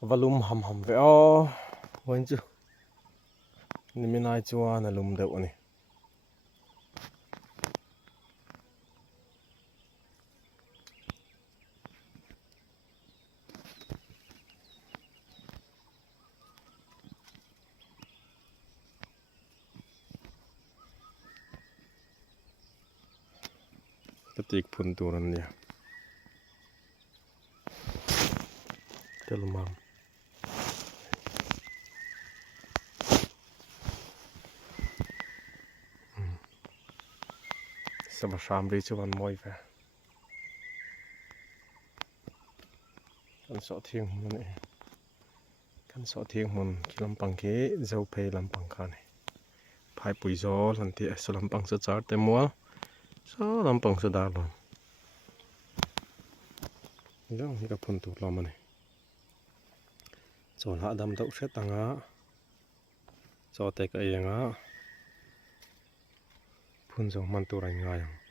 Volume hầm vậy ô quên chứ mình ai chua là lùm đậu này ketik pun turun ya telumam sama samri cuman moi về kan so thiêng mun này kan so thiêng mun kilam pang ke zau pe lam pang kha này phai pui zo lan ti so lam pang sa char te mo so lam pang sa da lon jong hi ka phun tu lam này chon ha dam dau se tanga cho te ka yenga phun zo man tu rai nga yang